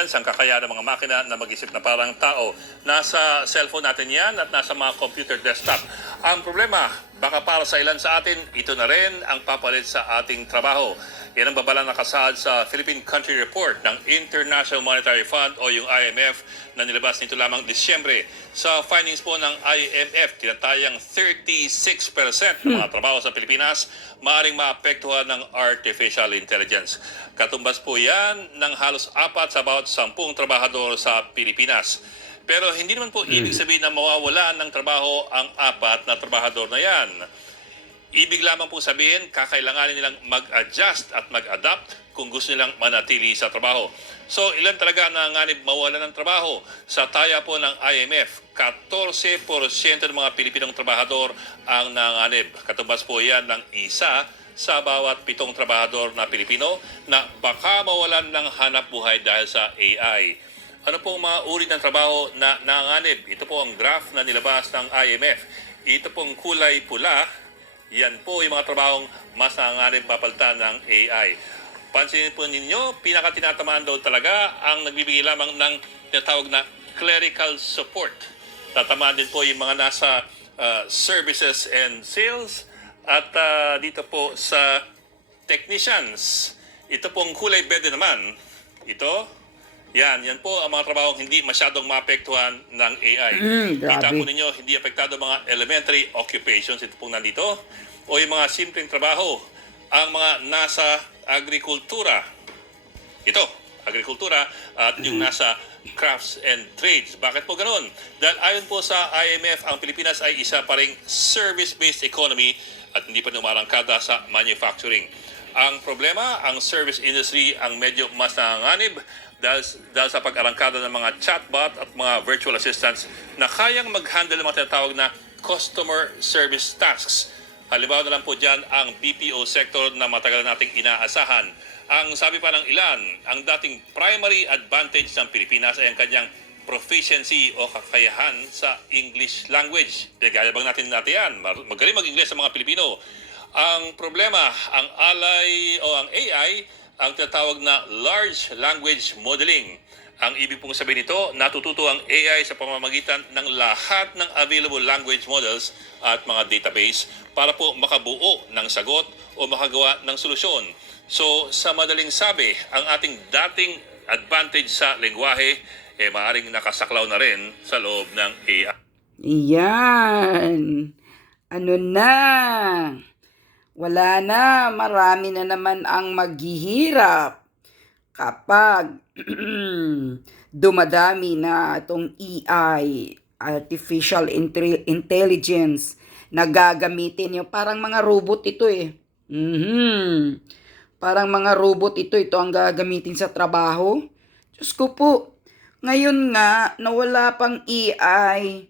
intelligence, ang kakayahan ng mga makina na mag-isip na parang tao. Nasa cellphone natin yan at nasa mga computer desktop. Ang problema, baka para sa ilan sa atin, ito na rin ang papalit sa ating trabaho. Yan ang babalang nakasaad sa Philippine Country Report ng International Monetary Fund o yung IMF na nilabas nito lamang Disyembre. Sa findings po ng IMF, tinatayang 36% ng mga trabaho sa Pilipinas maaaring maapektuhan ng artificial intelligence. Katumbas po yan ng halos 4 sa bawat 10 trabahador sa Pilipinas. Pero hindi naman po ibig sabihin na mawawalan ng trabaho ang 4 na trabahador na yan. Ibig lamang po sabihin, kakailanganin nilang mag-adjust at mag-adapt kung gusto nilang manatili sa trabaho. So, ilan talaga nanganganib mawalan ng trabaho? Sa taya po ng IMF, 14% ng mga Pilipinong trabahador ang nanganganib. Katumbas po yan ng isa sa bawat 7 trabahador na Pilipino na baka mawalan ng hanap buhay dahil sa AI. Ano pong mga uri ng trabaho na nanganganib? Ito po ang graph na nilabas ng IMF. Ito pong kulay pula. Yan po yung mga trabahong mas nanganganib papalitan ng AI. Pansinin po ninyo, pinakatinatamaan daw talaga ang nagbibigay lamang ng tinatawag na clerical support. Tatamaan din po yung mga nasa services and sales at dito po sa technicians. Ito pong kulay berde naman. Ito, yan po ang mga trabahong hindi masyadong maapektuhan ng AI. Kita po ninyo, hindi apektado mga elementary occupations. Ito pong nandito. O yung mga simpleng trabaho. Ang mga nasa agrikultura. Ito, agrikultura at yung nasa crafts and trades. Bakit po ganoon? Dahil ayon po sa IMF, ang Pilipinas ay isa pa ring service-based economy at hindi pa umarangkada sa manufacturing. Ang problema, ang service industry ang medyo mas nanganganib dahil sa pag-arangkada ng mga chatbot at mga virtual assistants na kayang mag-handle ng mga tinatawag na customer service tasks. Halimbawa na lang po dyan ang BPO sector na matagal nating inaasahan. Ang sabi pa ng ilan, ang dating primary advantage ng Pilipinas ay ang kanyang proficiency o kakayahan sa English language. Pinagayabang natin yan. Magaling mag-English sa mga Pilipino. Ang problema, ang alay o ang AI, ang tinatawag na large language modeling. Ang ibig pong sabihin nito, natututo ang AI sa pamamagitan ng lahat ng available language models at mga database para po makabuo ng sagot o makagawa ng solusyon. So, sa madaling sabi, ang ating dating advantage sa lengguwahe maaaring nakasaklaw na rin sa loob ng AI. Yan. Ano na? Wala na. Marami na naman ang maghihirap kapag dumadami na itong AI, artificial intelligence, na gagamitin yung parang mga robot ito eh. Parang mga robot ito ang gagamitin sa trabaho. Diyos ko po, ngayon nga, nawala pang AI,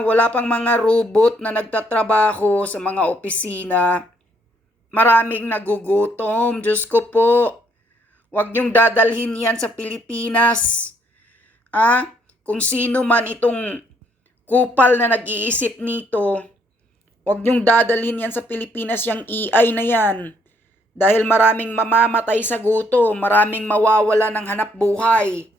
wala pang mga robot na nagtatrabaho sa mga opisina. Maraming nagugutom. Diyos ko po, huwag niyong dadalhin yan sa Pilipinas. Kung sino man itong kupal na nag-iisip nito, huwag niyong dadalhin yan sa Pilipinas, yung AI na yan. Dahil maraming mamamatay sa gutom, maraming mawawala ng hanap buhay.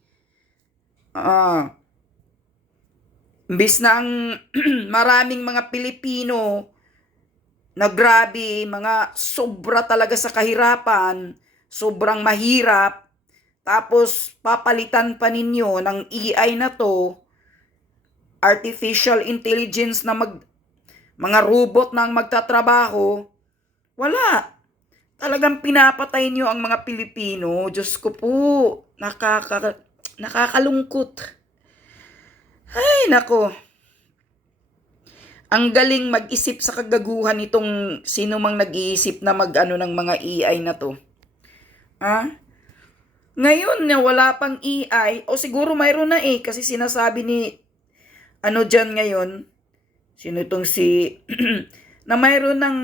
Imbis na ang maraming mga Pilipino na grabe, mga sobra talaga sa kahirapan, sobrang mahirap, tapos papalitan pa ninyo ng AI na to, artificial intelligence na mga robot na ang magtatrabaho, wala. Talagang pinapatay nyo ang mga Pilipino. Diyos ko po, nakakalungkot. Ay, nako. Ang galing mag-isip sa kagaguhan itong sino mang nag-iisip na mag-ano ng mga AI na to. Ngayon na wala pang AI, o siguro mayroon na kasi sinasabi ni, dyan ngayon, sino itong si, na mayroon ng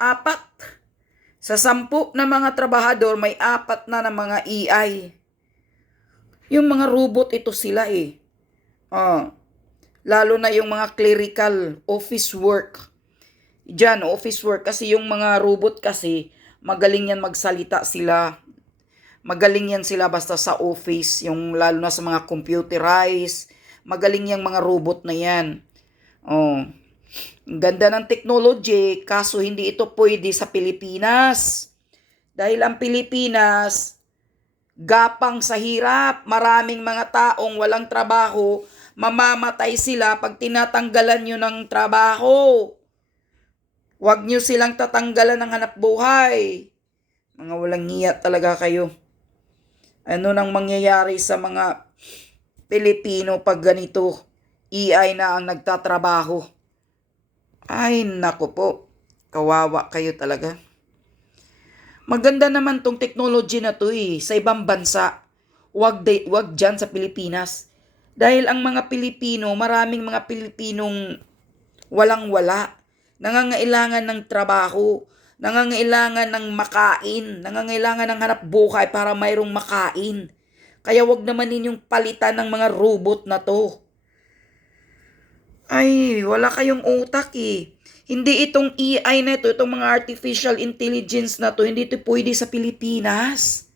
4. Sa 10 na mga trabahador, may 4 na mga AI. Yung mga robot ito sila Lalo na yung mga clerical, office work. Diyan, office work. Kasi yung mga robot kasi, magaling yan magsalita sila. Magaling yan sila basta sa office, yung lalo na sa mga computerized. Magaling yung mga robot na yan. Oh. Ang ganda ng technology, kaso hindi ito pwede sa Pilipinas. Dahil ang Pilipinas, gapang sa hirap. Maraming mga taong walang trabaho, mamamatay sila pag tinatanggalan nyo ng trabaho. Huwag nyo silang tatanggalan ng hanap buhay. Mga walang hiya talaga kayo. Ano nang mangyayari sa mga Pilipino pag ganito? AI na ang nagtatrabaho. Ay, naku po. Kawawa kayo talaga. Maganda naman tong technology na to sa ibang bansa. Wag dyan sa Pilipinas. Dahil ang mga Pilipino, maraming mga Pilipinong walang-wala. Nangangailangan ng trabaho. Nangangailangan ng makain. Nangangailangan ng hanap buhay para mayroong makain. Kaya wag naman ninyong palitan ng mga robot na to. Ay, wala kayong utak Hindi itong AI na ito, itong mga artificial intelligence na to, hindi ito pwede sa Pilipinas.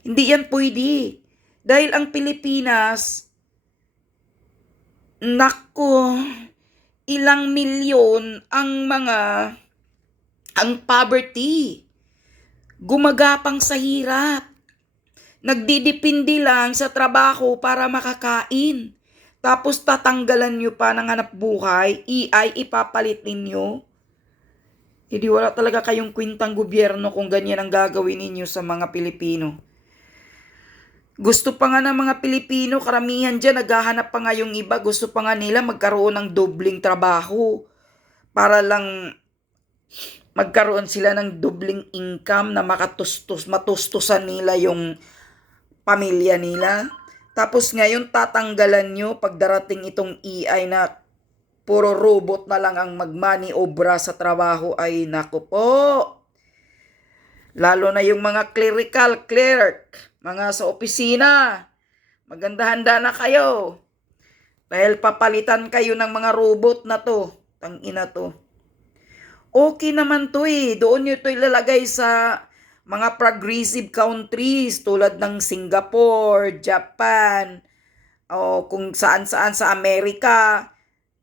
Hindi yan pwede. Dahil ang Pilipinas, nako, ilang milyon ang poverty. Gumagapang sa hirap. Nagdidepende lang sa trabaho para makakain. Tapos tatanggalan nyo pa ng hanap buhay, AI ipapalit ninyo. Hindi wala talaga kayong kwintang gobyerno kung ganyan ang gagawin ninyo sa mga Pilipino. Gusto pa nga ng mga Pilipino, karamihan dyan, naghahanap pa nga yung iba, gusto pa nga nila magkaroon ng dobling trabaho para lang magkaroon sila ng dobling income na matustusan nila yung pamilya nila. Tapos ngayon tatanggalan nyo pag darating itong AI na puro robot na lang ang magmaniobra sa trabaho. Ay nako po. Lalo na yung mga clerical clerk, mga sa opisina. Maganda-handa na kayo. Dahil papalitan kayo ng mga robot na to. Tangina to. Okay naman to Doon nyo to ilalagay sa mga progressive countries tulad ng Singapore, Japan, o kung saan-saan sa Amerika.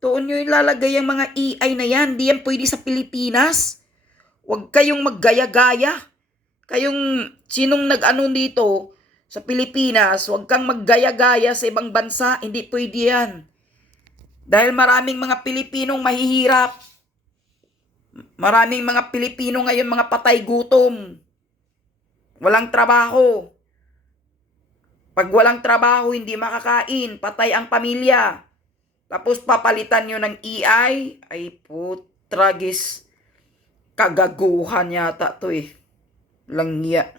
Doon nyo ilalagay ang mga AI na yan. Di yan pwede sa Pilipinas. Huwag kayong maggaya-gaya. Kayong sinong nag-ano dito sa Pilipinas, huwag kang maggaya-gaya sa ibang bansa. Hindi pwede yan. Dahil maraming mga Pilipinong mahihirap. Maraming mga Pilipino ngayon mga patay gutom. Walang trabaho. Pag walang trabaho, hindi makakain. Patay ang pamilya. Tapos papalitan nyo ng AI. Ay putragis. Kagaguhan yata to Langya.